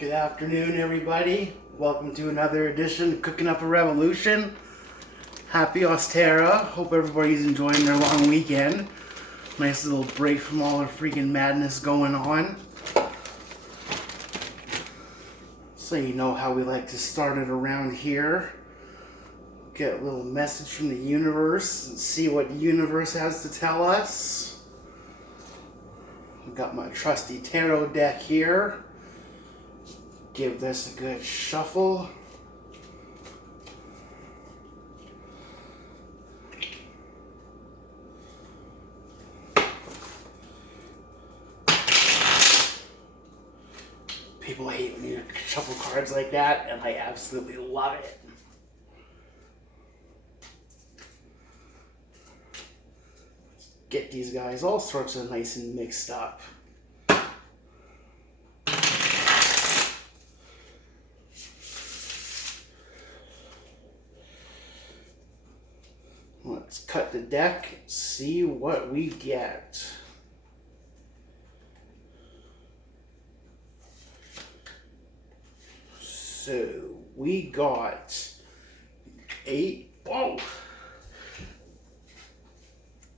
Good afternoon, everybody. Welcome to another edition of Cooking Up a Revolution. Happy Ostera. Hope everybody's enjoying their long weekend. Nice little break from all the freaking madness going on. So you know how we like to start it around here. Get a little message from the universe and see what the universe has to tell us. I've got my trusty tarot deck here. Give this a good shuffle. People hate when you shuffle cards like that, and I absolutely love it. Get these guys all sorts of nice and mixed up. Let's cut the deck, see what we get. So we got 8. Whoa!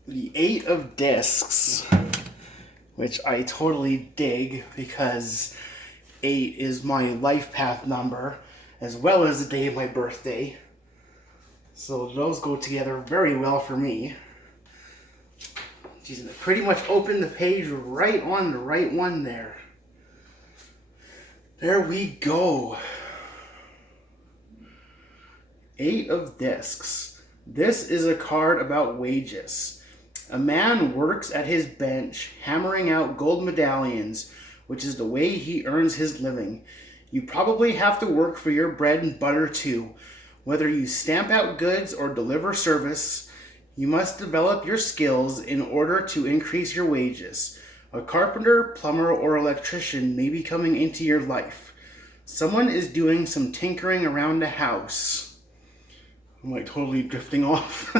The 8 of discs, which I totally dig because 8 is my life path number, as well as the day of my birthday. So those go together very well for me. She's gonna pretty much open the page right on the right one there. There we go. 8 of discs. This is a card about wages. A man works at his bench, hammering out gold medallions, which is the way he earns his living. You probably have to work for your bread and butter too. Whether you stamp out goods or deliver service, you must develop your skills in order to increase your wages. A carpenter, plumber, or electrician may be coming into your life. Someone is doing some tinkering around the house. I'm like totally drifting off.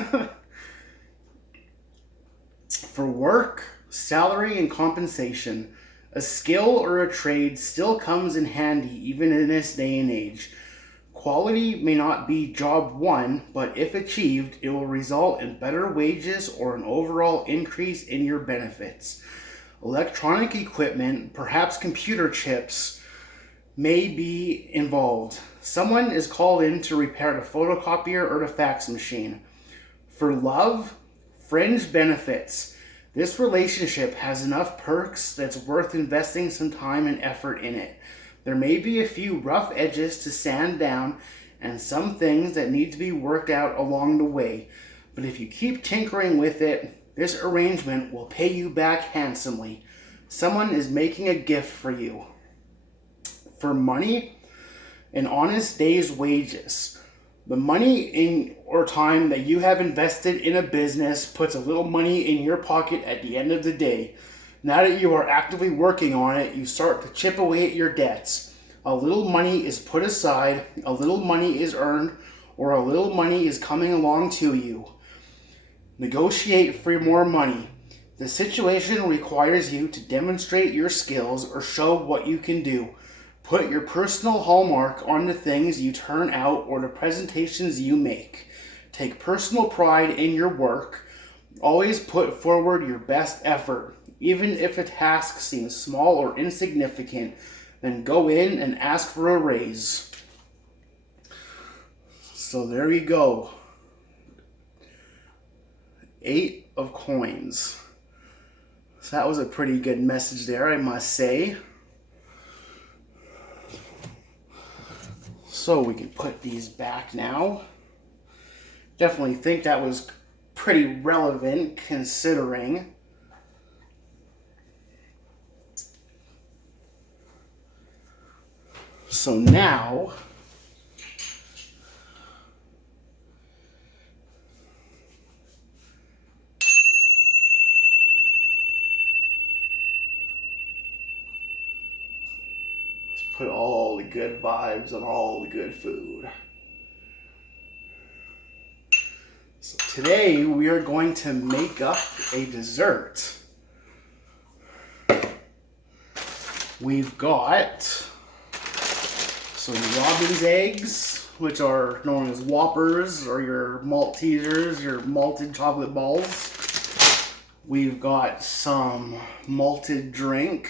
For work, salary, and compensation, a skill or a trade still comes in handy even in this day and age. Quality may not be job one, but if achieved, it will result in better wages or an overall increase in your benefits. Electronic equipment, perhaps computer chips, may be involved. Someone is called in to repair the photocopier or the fax machine. For love, fringe benefits. This relationship has enough perks that's worth investing some time and effort in it. There may be a few rough edges to sand down and some things that need to be worked out along the way. But if you keep tinkering with it, this arrangement will pay you back handsomely. Someone is making a gift for you. For money, an honest day's wages. The money or time that you have invested in a business puts a little money in your pocket at the end of the day. Now that you are actively working on it, you start to chip away at your debts. A little money is put aside, a little money is earned, or a little money is coming along to you. Negotiate for more money. The situation requires you to demonstrate your skills or show what you can do. Put your personal hallmark on the things you turn out or the presentations you make. Take personal pride in your work. Always put forward your best effort. Even if a task seems small or insignificant, then go in and ask for a raise. So there you go. 8 of coins. So that was a pretty good message there, I must say. So we can put these back now. Definitely think that was pretty relevant considering. So now, let's put all the good vibes on all the good food. So today we are going to make up a dessert. We've got some Robin's eggs, which are known as Whoppers, or your Maltesers, your malted chocolate balls. We've got some malted drink.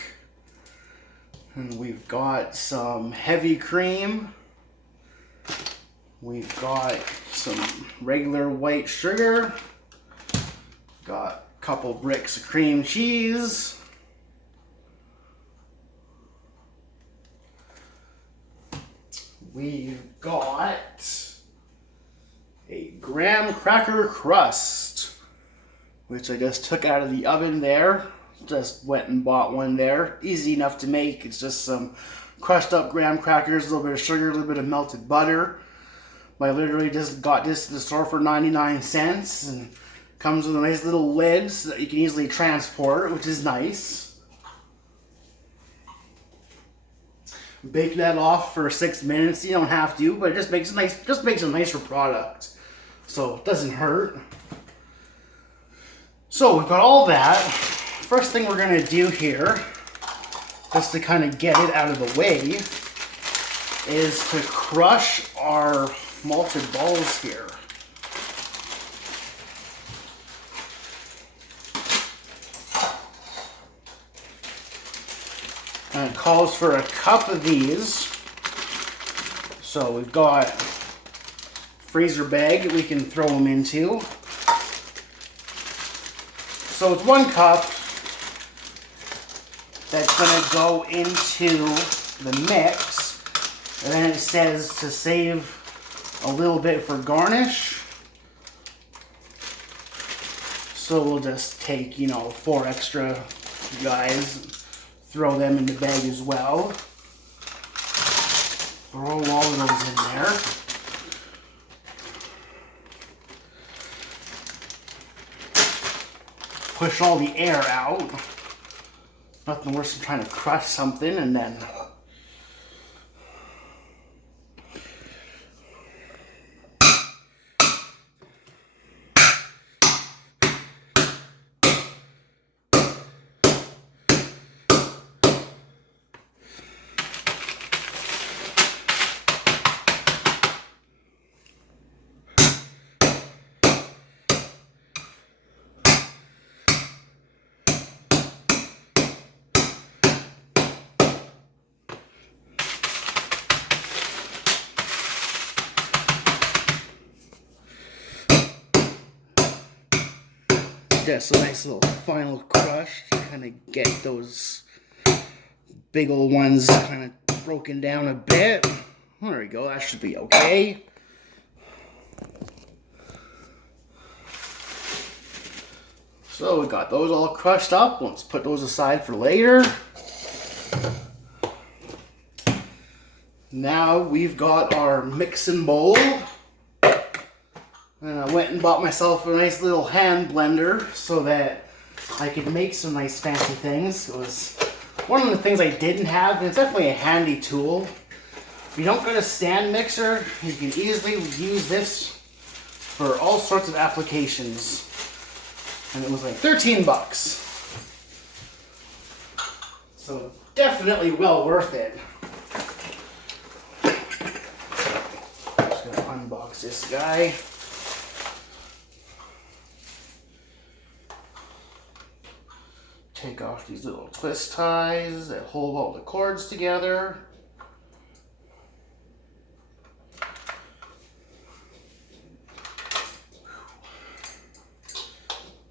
And we've got some heavy cream. We've got some regular white sugar. Got a couple bricks of cream cheese. We've got a graham cracker crust, which I just took out of the oven there. Just went and bought one there. Easy enough to make. It's just some crushed up graham crackers, a little bit of sugar, a little bit of melted butter. I literally just got this at the store for 99 cents and comes with a nice little lid so that you can easily transport, which is nice. Bake that off for 6 minutes. You don't have to, but it just makes a nicer product. So it doesn't hurt. So we've got all that. First thing we're gonna do here, just to kind of get it out of the way, is to crush our malted balls here. And it calls for a cup of these. So we've got a freezer bag that we can throw them into. So it's 1 cup that's going to go into the mix. And then it says to save a little bit for garnish. So we'll just take, 4 extra guys, throw them in the bag as well. Throw all of those in there. Push all the air out. Nothing worse than trying to crush something and then just a nice little final crush to kind of get those big old ones kind of broken down a bit. There we go, that should be okay. So we got those all crushed up. Let's put those aside for later. Now we've got our mixing bowl. And I went and bought myself a nice little hand blender so that I could make some nice fancy things. It was one of the things I didn't have, and it's definitely a handy tool. If you don't got a stand mixer, you can easily use this for all sorts of applications. And it was like 13 bucks. So definitely well worth it. Just gonna unbox this guy. Take off these little twist ties that hold all the cords together.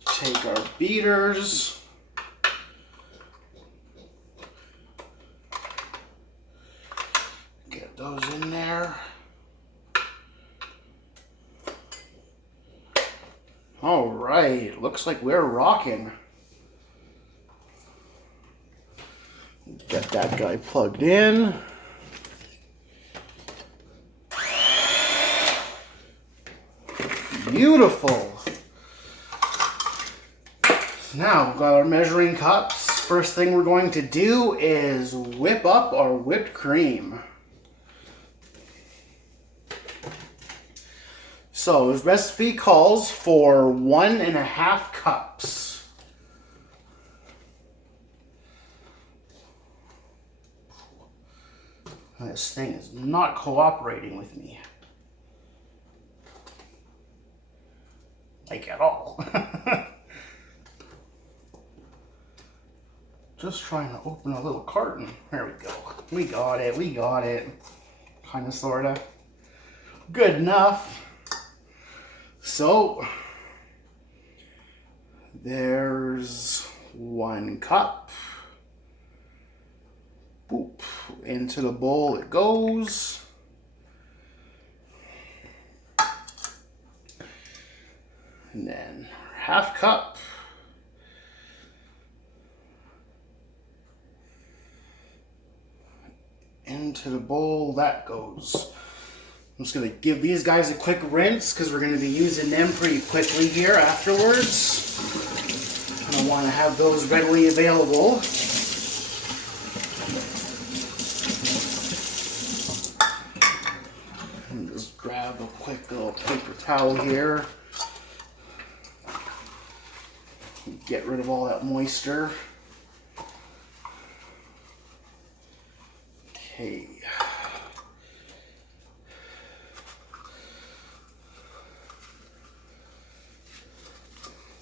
Take our beaters. Get those in there. All right, looks like we're rocking. Get that guy plugged in. Beautiful. Now we've got our measuring cups. First thing we're going to do is whip up our whipped cream. So this recipe calls for 1.5 cups. This thing is not cooperating with me. Like at all. Just trying to open a little carton. There we go. We got it. We got it. Kind of, sort of. Good enough. So, there's 1 cup. Boop. Into the bowl it goes. And then 1/2 cup. Into the bowl that goes. I'm just going to give these guys a quick rinse because we're going to be using them pretty quickly here afterwards. I want to have those readily available. And just grab a quick little paper towel here. Get rid of all that moisture. Okay.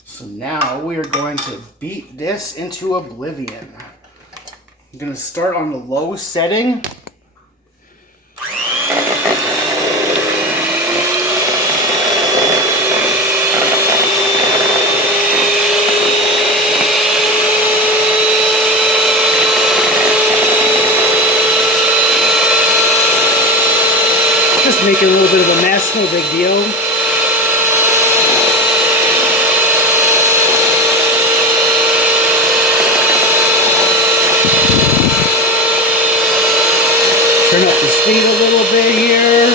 So now we are going to beat this into oblivion. I'm going to start on the low setting. Just making a little bit of a mess, no big deal. Turn up the speed a little bit here.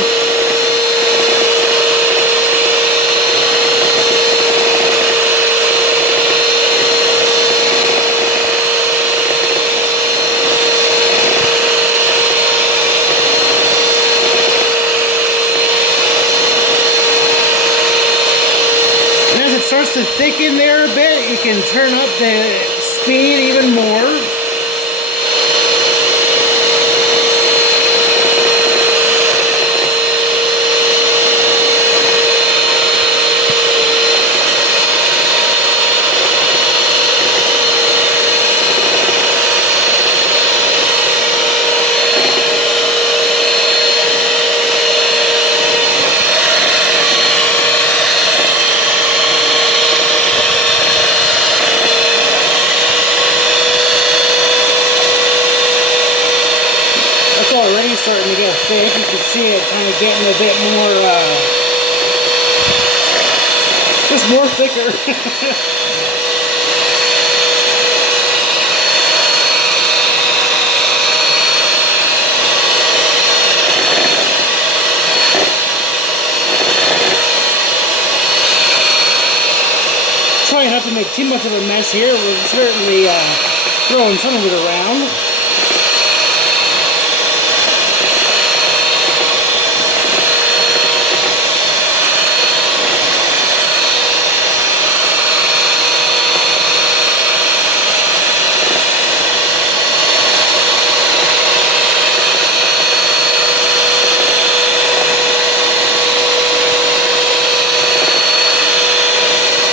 And as it starts to thicken there a bit, you can turn up the speed even more. Already starting to get thick. You can see it kind of getting a bit more, just more thicker. Trying not to make too much of a mess here. We're certainly throwing some of it around.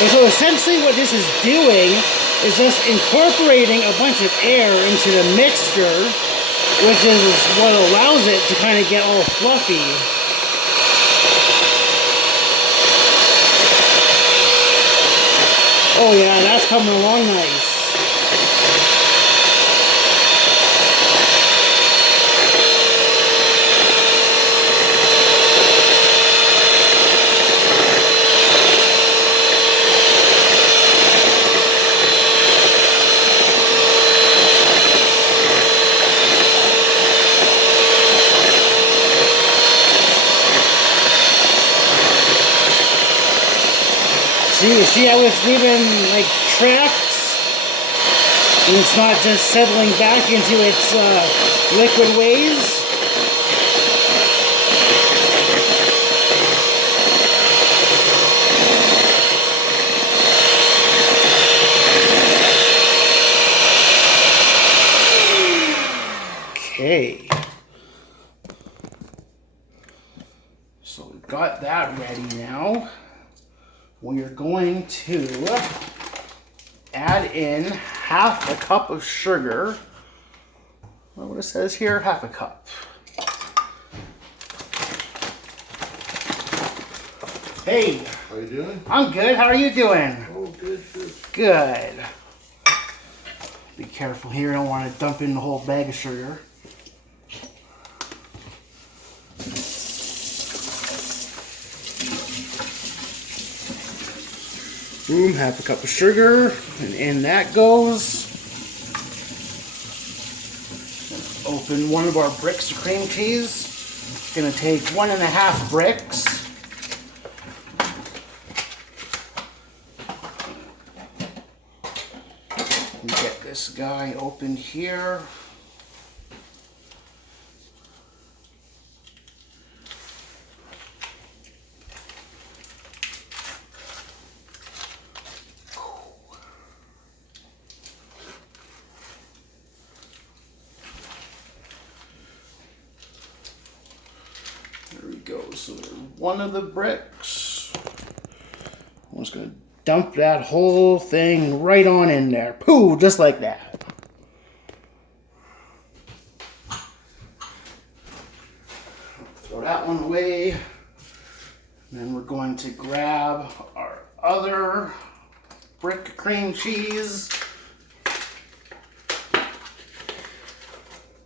And so essentially what this is doing is just incorporating a bunch of air into the mixture, which is what allows it to kind of get all fluffy. Oh yeah, that's coming along nice. See how it's leaving like tracks, and it's not just settling back into its liquid ways. Okay. got that ready now, we are going to add in half a cup of sugar. What it says here, half a cup. Hey. How you doing? I'm good. How are you doing? Oh, good, good. Good. Be careful here. I don't want to dump in the whole bag of sugar. Boom, half a cup of sugar, and in that goes. Open one of our bricks of cream cheese. It's gonna take 1.5 bricks. Get this guy opened here. There we go. So there's one of the bricks. I'm just gonna dump that whole thing right on in there. Pooh, just like that. Throw that one away. And then we're going to grab our other brick of cream cheese.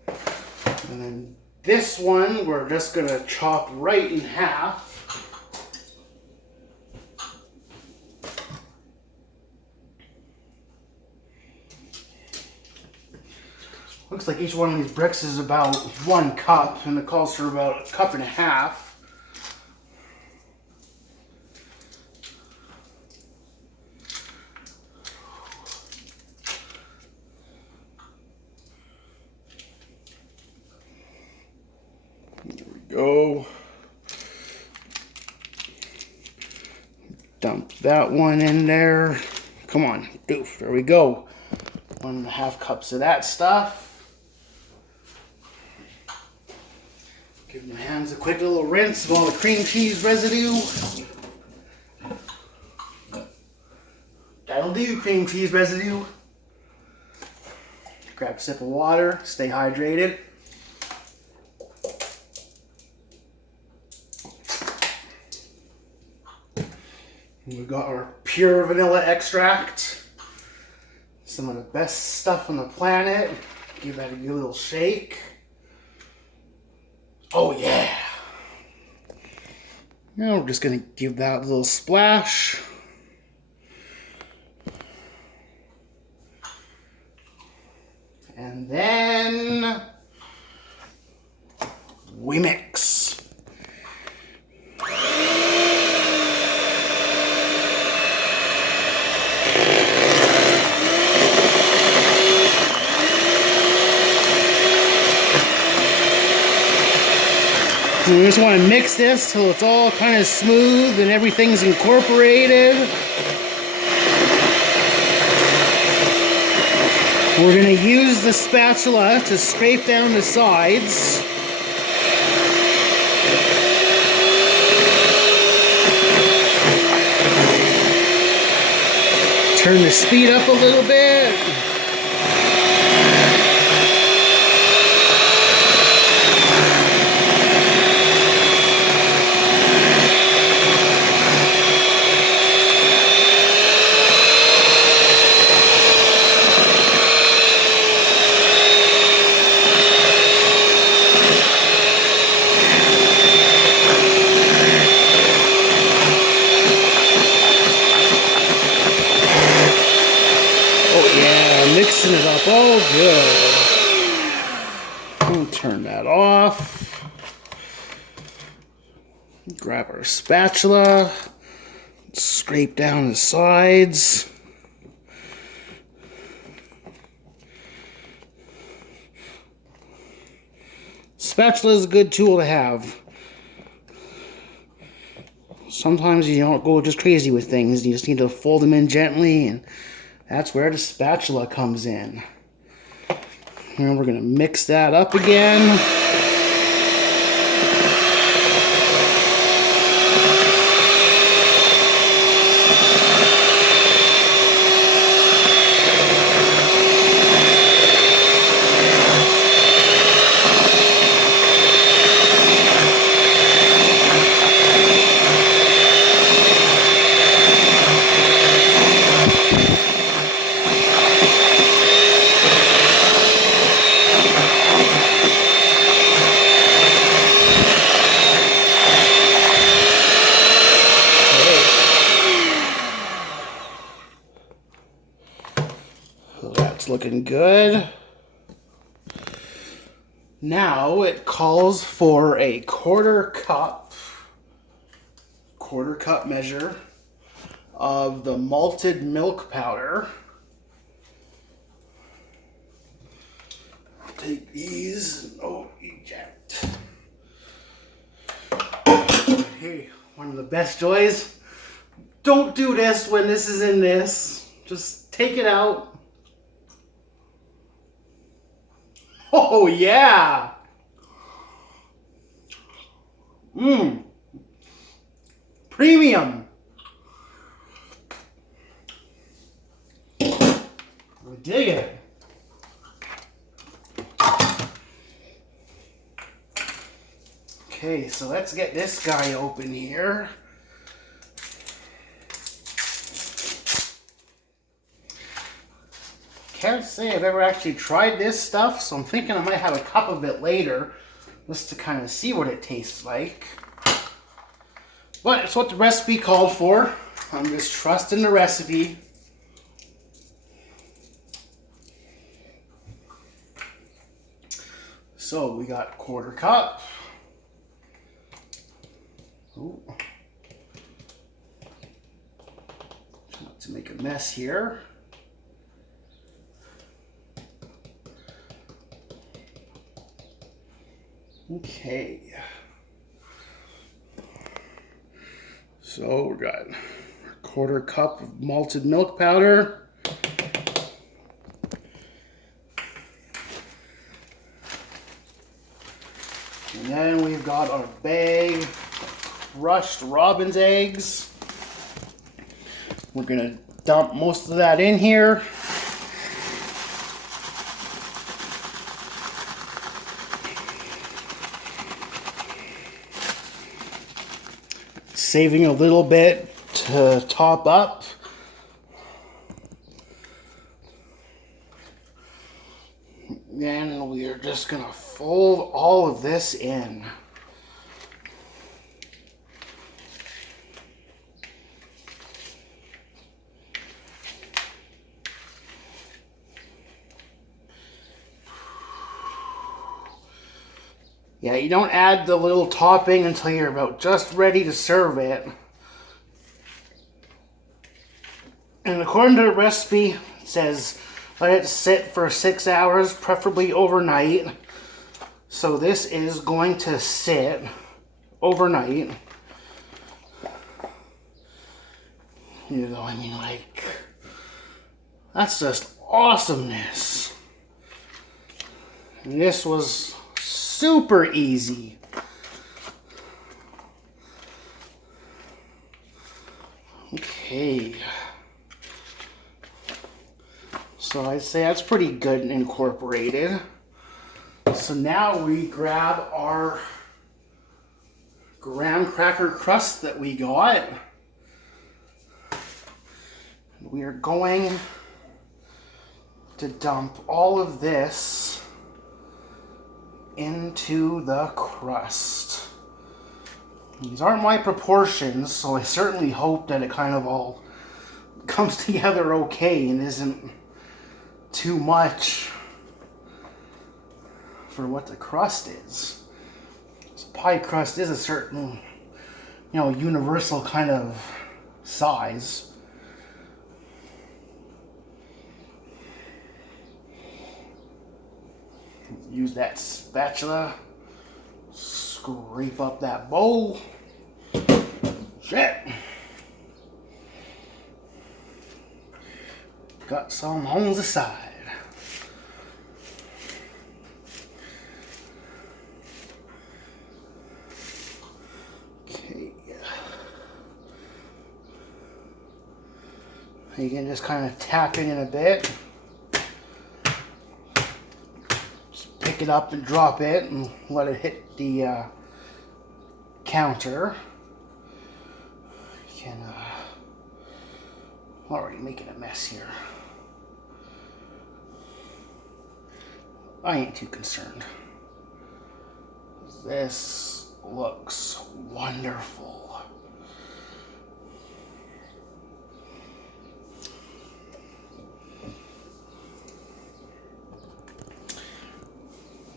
And then this one, we're just gonna chop right in half. Looks like each one of these bricks is about 1 cup, and it calls for about 1.5 cups. There we go. Dump that one in there. Come on, doof. There we go. 1.5 cups of that stuff. Give my hands a quick little rinse of all the cream cheese residue. That'll do, cream cheese residue. Grab a sip of water, stay hydrated. We've got our pure vanilla extract. Some of the best stuff on the planet. Give that a good little shake. Oh yeah. Now we're just gonna give that a little splash. And then we mix. We just want to mix this till it's all kind of smooth and everything's incorporated. We're going to use the spatula to scrape down the sides. Turn the speed up a little bit. Mixing it up all good. We'll turn that off. Grab our spatula. Scrape down the sides. Spatula is a good tool to have. Sometimes you don't go just crazy with things. You just need to fold them in gently, and that's where the spatula comes in. And we're going to mix that up again. looking good. Now it calls for a quarter cup measure of the malted milk powder. Take these, eject. Hey, one of the best joys. Don't do this when this is in this. Just take it out. Oh yeah. Premium. I dig it. Okay, so let's get this guy open here. Can't say I've ever actually tried this stuff, so I'm thinking I might have a cup of it later just to kind of see what it tastes like. But it's what the recipe called for. I'm just trusting the recipe. So we got quarter cup. Ooh. Try not to make a mess here. Okay. So we got a quarter cup of malted milk powder. And then we've got our bag of crushed robin's eggs. We're gonna dump most of that in here. Saving a little bit to top up. Then we are just gonna fold all of this in. Yeah, you don't add the little topping until you're about just ready to serve it. And according to the recipe, it says let it sit for 6 hours, preferably overnight. So this is going to sit overnight. You know, I mean, like, that's just awesomeness. And this was super easy. Okay. So I'd say that's pretty good and incorporated. So now we grab our graham cracker crust that we got. We are going to dump all of this into the crust. These aren't my proportions, so I certainly hope that it kind of all comes together okay and isn't too much for what the crust is. So pie crust is a certain, universal kind of size. Use that spatula, scrape up that bowl. Shit. Got some on the side. Okay. You can just kind of tap in a bit. Pick it up and drop it and let it hit the counter. You can already making a mess here. I ain't too concerned. This looks wonderful.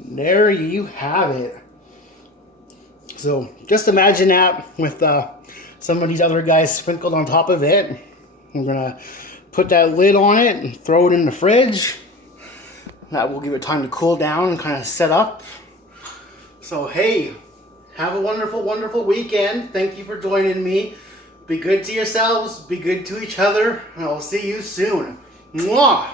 there you have it. So just imagine that with some of these other guys sprinkled on top of it. I'm gonna put that lid on it and throw it in the fridge. That will give it time to cool down and kind of set up. So hey, have a wonderful, wonderful weekend. Thank you for joining me. Be good to yourselves, be good to each other, and I'll see you soon. Mwah!